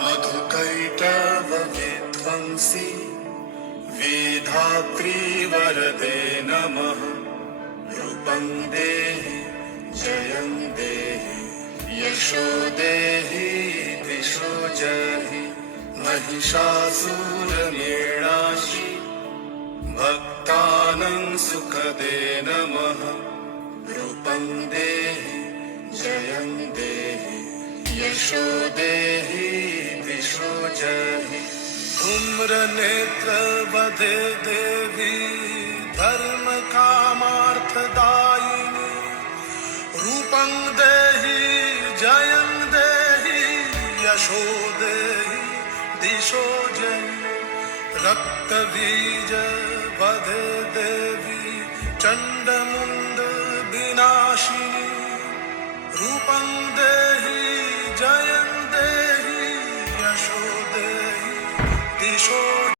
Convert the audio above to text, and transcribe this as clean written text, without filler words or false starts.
मधुकैटव विध्वंसी वेधात्री वरदे नमः। रूपं देहि जयं देहि यशो देहि दिशो जहि। महिषासुरनिर्णाशि भक्तानां सुखदे नमः। रूपं देहि जयं देहि यशो देहि दिशो जहि। धूम्रनेत्र वदे देवी धर्म कामार्थदायिनी। रूपं देहि जयं देहि यशो देहि दिशो जहि। रक्तबीज वदे देवी चण्डमुण्ड विनाशिनी। रूपं देहि जयं देहि यशो देहि दिशो